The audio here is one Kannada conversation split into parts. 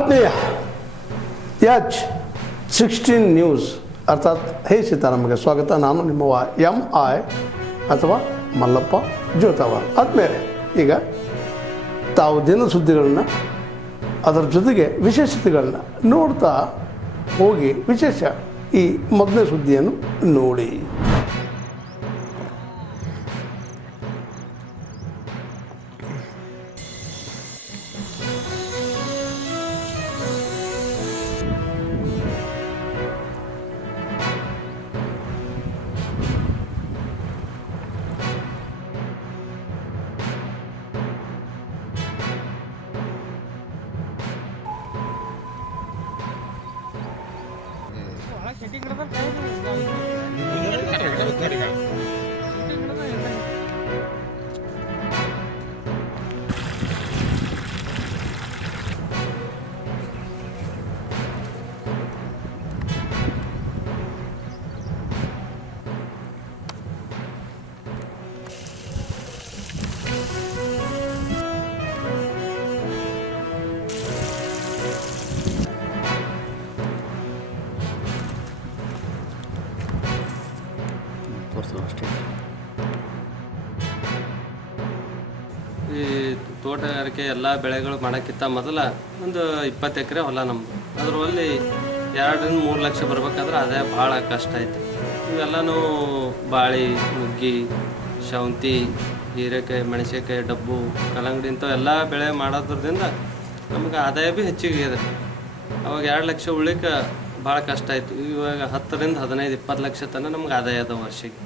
ಆತ್ಮೀಯ H16 ನ್ಯೂಸ್ ಅರ್ಥಾತ್ ಹೇ ಸೀತಾರಾಮಗೆ ಸ್ವಾಗತ. ನಾನು ನಿಮ್ಮವ MI ಅಥವಾ ಮಲ್ಲಪ್ಪ ಜೋತಾವರ್. ಆದ್ಮೇಲೆ ಈಗ ತಾವು ದಿನ ಸುದ್ದಿಗಳನ್ನ ಅದರ ಜೊತೆಗೆ ವಿಶೇಷತೆಗಳನ್ನ ನೋಡ್ತಾ ಹೋಗಿ ವಿಶೇಷ ಈ ಮೊದಲನೇ ಸುದ್ದಿಯನ್ನು ನೋಡಿ. ಈ ತೋಟಗಾರಿಕೆ ಎಲ್ಲ ಬೆಳೆಗಳು ಮಾಡೋಕ್ಕಿಂತ ಮೊದಲ ಒಂದು 20 ಎಕರೆ ಹೊಲ ನಮ್ಮದು. ಅದರಲ್ಲಿ 2-3 ಲಕ್ಷ ಬರ್ಬೇಕಾದ್ರೆ ಅದೇ ಭಾಳ ಕಷ್ಟ ಐತೆ. ಇವೆಲ್ಲನೂ ಬಾಳೆ, ನುಗ್ಗಿ, ಶಾವಂತಿ, ಹೀರೆಕಾಯಿ, ಮೆಣಸಿನಕಾಯಿ, ಡಬ್ಬು, ಕಲ್ಲಂಗಡಿ ಇಂಥವೆಲ್ಲ ಬೆಳೆ ಮಾಡೋದ್ರಿಂದ ನಮ್ಗೆ ಆದಾಯ ಭೀ ಹೆಚ್ಚಿಗೆ ಇದೆ. ಅವಾಗ 2 ಲಕ್ಷ ಉಳಿಕೆ ಭಾಳ ಕಷ್ಟ ಆಯಿತು. ಇವಾಗ 10-15-20 ಲಕ್ಷ ತನಕ ನಮ್ಗೆ ಆದಾಯ ಅದ ವರ್ಷಕ್ಕೆ.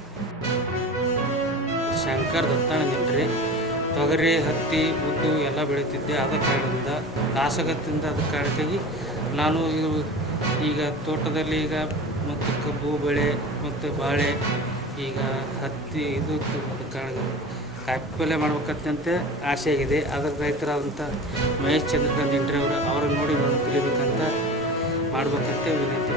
ಶಂಕರ್ ದತ್ತಾಣದಿಲ್ರಿ, ತೊಗರಿ, ಹತ್ತಿ, ಉದ್ದು ಎಲ್ಲ ಬೆಳೀತಿದ್ದೆ. ಆದ ಕಾರಣದಿಂದ ಲಾಸಗತ್ತಿಂದ ಅದ ಕಾರಣಕ್ಕಾಗಿ ನಾನು ಈಗ ತೋಟದಲ್ಲಿ ಈಗ ಮತ್ತು ಕಬ್ಬು ಬೆಳೆ ಮತ್ತು ಬಾಳೆ, ಈಗ ಹತ್ತಿ ಇದು ಅದ ಕಾರಣ ಕಾಯಿಪಲ್ಯ ಮಾಡ್ಬೇಕಂತೆ ಆಸೆ ಆಗಿದೆ. ಅದರ ರೈತರಾದಂಥ ಮಹೇಶ್ ಚಂದ್ರಕಾಂತ್ ಇಂಟ್ರಿ ಅವ್ರನ್ನ ನೋಡಿ ನಾನು ಕಲಿಬೇಕಂತ ಮಾಡ್ಬೇಕಂತ ವಿನಂತಿ.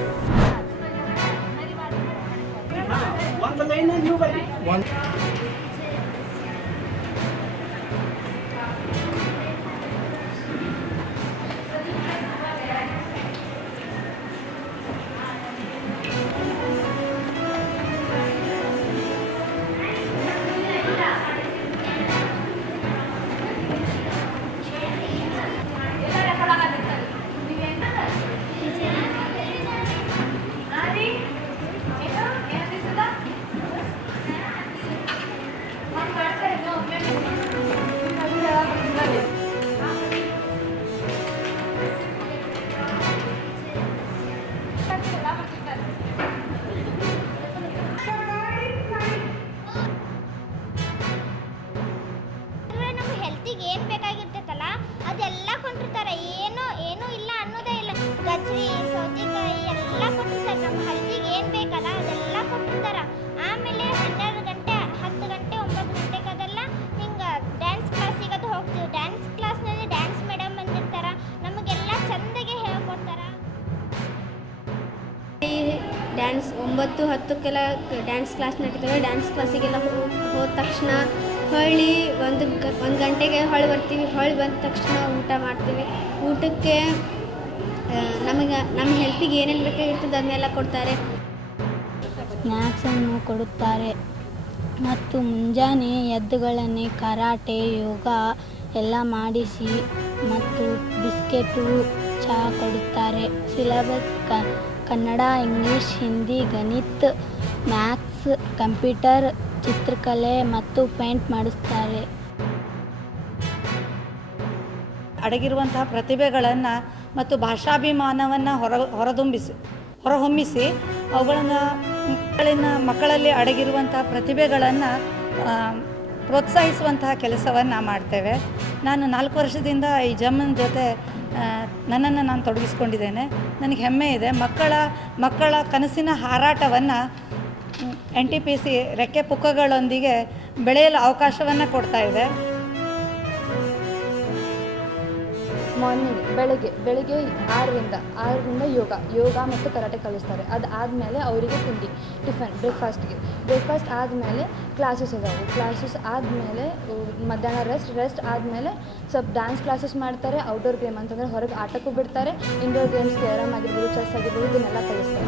ಏನು ಬೇಕಾಗಿರ್ತೈತಲ್ಲ ಅದೆಲ್ಲ ಕೊಂಡಿರ್ತಾರೆ. ಏನೂ ಇಲ್ಲ ಅನ್ನೋದೇ ಇಲ್ಲ. ಗಜ್ರಿ, ಸೌತೆಕಾಯಿ ಎಲ್ಲ ಕೊಟ್ಟಿರ್ತಾರೆ. ನಮ್ಮ ಹಲ್ದಿಗೆ ಏನು ಬೇಕಲ್ಲ ಅದೆಲ್ಲ ಕೊಟ್ಟಿರ್ತಾರೆ. ಆಮೇಲೆ 12 ಗಂಟೆ, 10 ಗಂಟೆ, 9 ಗಂಟೆಗೆ ಅದೆಲ್ಲ ಹಿಂಗೆ ಡ್ಯಾನ್ಸ್ ಕ್ಲಾಸಿಗೆ ಅದು ಹೋಗ್ತೀವಿ. ಡ್ಯಾನ್ಸ್ ಕ್ಲಾಸ್ನಲ್ಲಿ ಡ್ಯಾನ್ಸ್ ಮೇಡಮ್ ಬಂದಿರ್ತಾರೆ. ನಮಗೆಲ್ಲ ಚಂದಗೆ ಹೇಳ್ಕೊಡ್ತಾರೆ. ಡ್ಯಾನ್ಸ್ 9-10ಕ್ಕೆಲ್ಲ ಡ್ಯಾನ್ಸ್ ಕ್ಲಾಸ್ ನಡೀತವೆ. ಡ್ಯಾನ್ಸ್ ಕ್ಲಾಸಿಗೆಲ್ಲ ಹೋದ ತಕ್ಷಣ ಹೊಳ್ಳಿ ಒಂದು ಗಂಟೆಗೆ ಹೊಳ್ಳಿ ಬರ್ತೀವಿ. ಹೊಳ್ಳಿ ಬಂದ ತಕ್ಷಣ ಊಟ ಮಾಡ್ತೀವಿ. ಊಟಕ್ಕೆ ನಮ್ಮ ಹೆಲ್ತಿಗೆ ಏನೇನು ಬೇಕಾಗಿರ್ತದೆ ಅದನ್ನೆಲ್ಲ ಕೊಡ್ತಾರೆ. ಸ್ನ್ಯಾಕ್ಸನ್ನು ಕೊಡುತ್ತಾರೆ ಮತ್ತು ಮುಂಜಾನೆ ಎದ್ದುಗಳನ್ನೇ ಕರಾಟೆ, ಯೋಗ ಎಲ್ಲ ಮಾಡಿಸಿ ಮತ್ತು ಬಿಸ್ಕೆಟು, ಚಹಾ ಕೊಡುತ್ತಾರೆ. ಸಿಲೆಬಸ್ ಕನ್ನಡ, ಇಂಗ್ಲೀಷ್, ಹಿಂದಿ, ಗಣಿತ, ಮ್ಯಾಥ್ಸ್, ಕಂಪ್ಯೂಟರ್, ಚಿತ್ರಕಲೆ ಮತ್ತು ಪೇಂಟ್ ಮಾಡಿಸ್ತಾರೆ. ಅಡಗಿರುವಂತಹ ಪ್ರತಿಭೆಗಳನ್ನು ಮತ್ತು ಭಾಷಾಭಿಮಾನವನ್ನು ಹೊರಹೊಮ್ಮಿಸಿ ಮಕ್ಕಳಲ್ಲಿ ಅಡಗಿರುವಂತಹ ಪ್ರತಿಭೆಗಳನ್ನು ಪ್ರೋತ್ಸಾಹಿಸುವಂತಹ ಕೆಲಸವನ್ನು ಮಾಡ್ತೇವೆ. ನಾನು 4 ವರ್ಷದಿಂದ ಈ ಜಮ್ಮನ ಜೊತೆ ನನ್ನನ್ನು ನಾನು ತೊಡಗಿಸ್ಕೊಂಡಿದ್ದೇನೆ. ನನಗೆ ಹೆಮ್ಮೆ ಇದೆ. ಮಕ್ಕಳ ಕನಸಿನ ಹಾರಾಟವನ್ನು NTPC ರೆಕ್ಕೆ ಪುಕ್ಕಗಳೊಂದಿಗೆ ಬೆಳೆಯಲು ಅವಕಾಶವನ್ನು ಕೊಡ್ತಾ ಇದೆ. ಮಾರ್ನಿಂಗ್ ಬೆಳಗ್ಗೆ 6ರಿಂದ ಯೋಗ ಮತ್ತು ಕರಾಟೆ ಕಲಿಸ್ತಾರೆ. ಅದು ಆದಮೇಲೆ ಅವರಿಗೆ ಟಿಫನ್ ಬ್ರೇಕ್ಫಾಸ್ಟ್ ಆದಮೇಲೆ ಕ್ಲಾಸಸ್ ಇದಾವೆ. ಕ್ಲಾಸಸ್ ಆದಮೇಲೆ ಮಧ್ಯಾಹ್ನ ರೆಸ್ಟ್ ಆದಮೇಲೆ ಸ್ವಲ್ಪ ಡ್ಯಾನ್ಸ್ ಕ್ಲಾಸಸ್ ಮಾಡ್ತಾರೆ. ಔಟ್ಡೋರ್ ಗೇಮ್ ಅಂತಂದರೆ ಹೊರಗೆ ಆಟಕ್ಕೂ ಬಿಡ್ತಾರೆ. ಇಂಡೋರ್ ಗೇಮ್ಸ್ ಕ್ಯಾರಮ್ ಆಗಿರ್ಬೋದು, ಚೆಸ್ ಆಗಿರ್ಬೋದು, ಇದನ್ನೆಲ್ಲ ಕಲಿಸ್ತಾರೆ.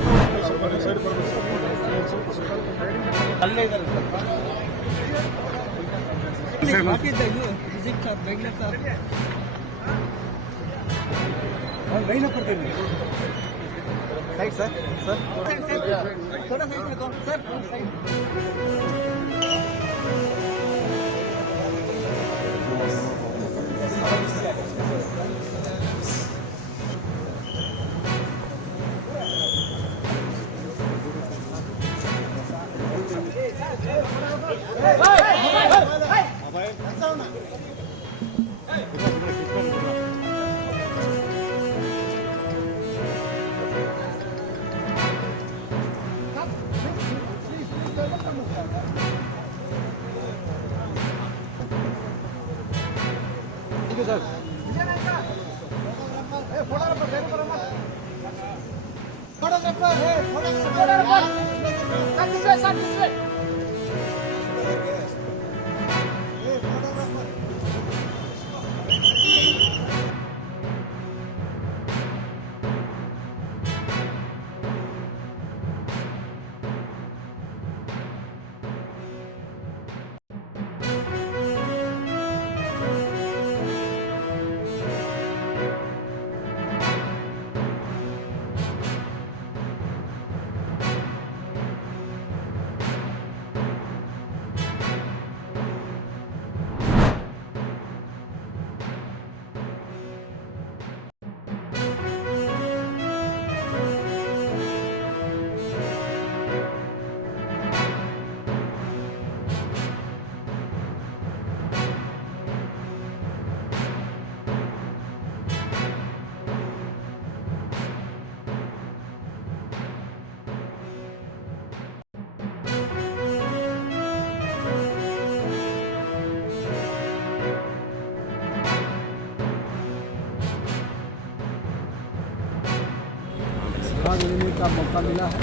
भाग लेने का मौका मिला है।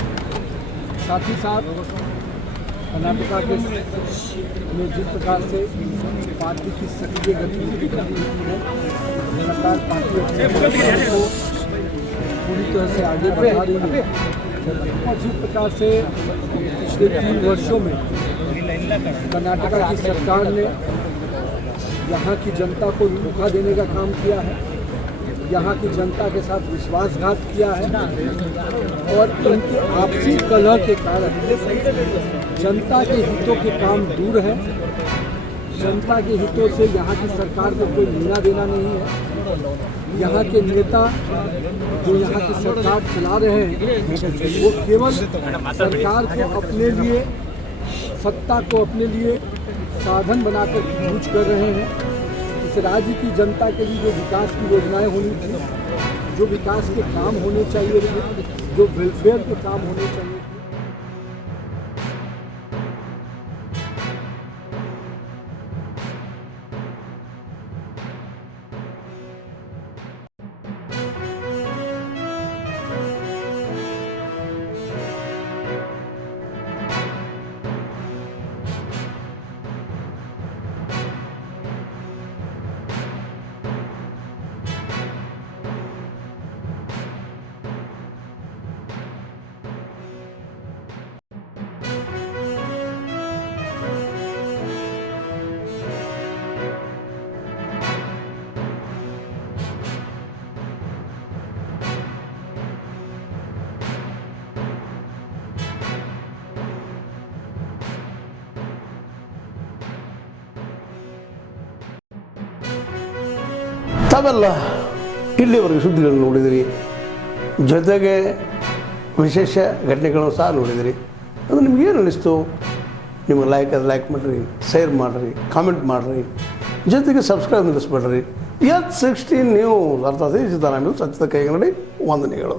साथ ही साथ कर्नाटका के में जिस प्रकार से पार्टी की सक्रिय गतिविधि करती है, लगातार पार्टी अपने को पूरी तरह से आगे बढ़ा रही है और जिस प्रकार से पिछले 3 वर्षों में कर्नाटका की सरकार ने यहाँ की जनता को धोखा देने का काम किया है, यहाँ की जनता के साथ विश्वासघात किया है और उनके आपसी कलह के कारण जनता के हितों के काम दूर है। जनता के हितों से यहाँ की सरकार को कोई लेना देना नहीं है। यहाँ के नेता जो यहाँ की सरकार चला रहे हैं वो केवल सरकार को अपने लिए, सत्ता को अपने लिए साधन बनाकर यूज कर रहे हैं। इस राज्य की जनता के लिए जो विकास की योजनाएं होनी थी, जो विकास के काम होने चाहिए, जो वेलफेयर के काम होने चाहिए, ತಾವೆಲ್ಲ ಇಲ್ಲಿವರೆಗೆ ಸುದ್ದಿಗಳನ್ನು ನೋಡಿದಿರಿ, ಜೊತೆಗೆ ವಿಶೇಷ ಘಟನೆಗಳನ್ನು ಸಹ ನೋಡಿದಿರಿ. ಅದು ನಿಮಗೇನು ಅನ್ನಿಸ್ತು? ನಿಮಗೆ ಲೈಕ್ ಮಾಡಿರಿ, ಶೇರ್ ಮಾಡಿರಿ, ಕಾಮೆಂಟ್ ಮಾಡಿರಿ, ಜೊತೆಗೆ ಸಬ್ಸ್ಕ್ರೈಬ್ ನಿಲ್ಲಿಸ್ಬೇಡ್ರಿ. H16 ನ್ಯೂಸ್ ಅರ್ಥಾತ್ ಸಿದ್ದರಾಮಯ್ಯ ಸತ್ಯದ ಕೈಗನ್ನಡಿ ವಂದನೆಗಳು.